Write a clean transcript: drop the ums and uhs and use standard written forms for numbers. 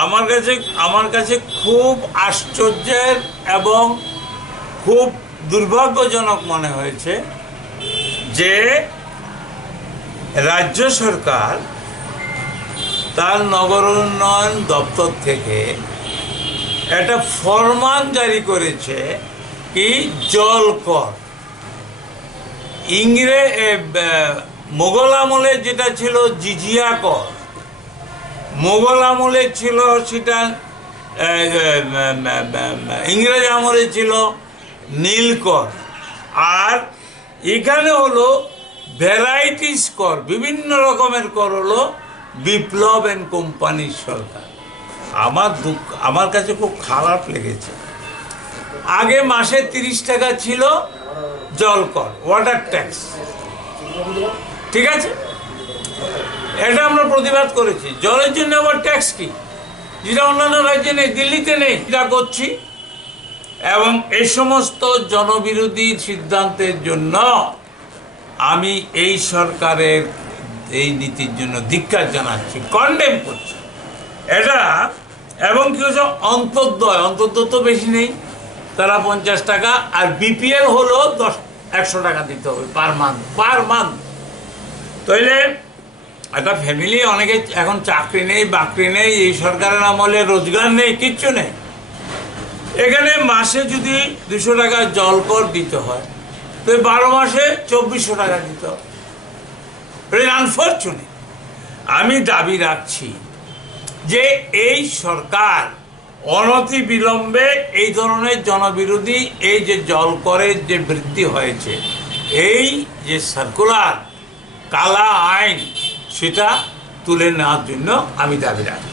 আমার কাছে খুব আশ্চর্যের এবং খুব দুর্ভাগ্যজনক মনে হয়েছে যে রাজ্য সরকার তার নগর উন্নয়ন দপ্তর থেকে একটা ফরমান জারি করেছে কি জল কর। মোগল আমলে যেটা ছিল জিজিয়া কর, মোগল আমলে ছিল সেটা, ইংরেজ আমলে ছিল নীলকর, আর এখানে হলো ভ্যারাইটিস কর, বিভিন্ন রকমের কর হলো বিপ্লব অ্যান্ড কোম্পানির সরকার। আমার কাছে খুব খারাপ লেগেছে। আগে মাসে 30 টাকা ছিল জল কর, ওয়াটার ট্যাক্স, ঠিক আছে, এটা আমরা প্রতিবাদ করেছি। জলের জন্য আবার ট্যাক্স কি, যেটা অন্যান্য রাজ্যে নেই, দিল্লিতে নেই, এটা করছি। এবং এই সমস্ত জনবিরোধী সিদ্ধান্তের জন্য আমি এই সরকারের এই নীতির জন্য ধিক্কার জানাচ্ছি, কন্ডেম করছি এটা। এবং কি হচ্ছে, অন্তর্দয় তো বেশি নেই, তারা 50 টাকা, আর বিপিএল হলো 100 টাকা দিতে হবে পার মান্থ। তাইলে একটা ফ্যামিলি, অনেকে এখন চাকরি নেই, বাকরি নেই, এই সরকারের আমলে রোজগার নেই, কিচ্ছু নেই। এখানে মাসে যদি 200 টাকা জল কর দিতে হয়, তো 12 মাসে 2400 টাকা দিতে হবে। আনফরচুনেট। আমি দাবি রাখছি যে এই সরকার অনতি বিলম্বে এই ধরনের জনবিরোধী এই যে জল করের যে বৃদ্ধি হয়েছে, এই যে সার্কুলার কালা আইন, সেটা তুলে নেওয়ার জন্য আমি দাবি রাখছি।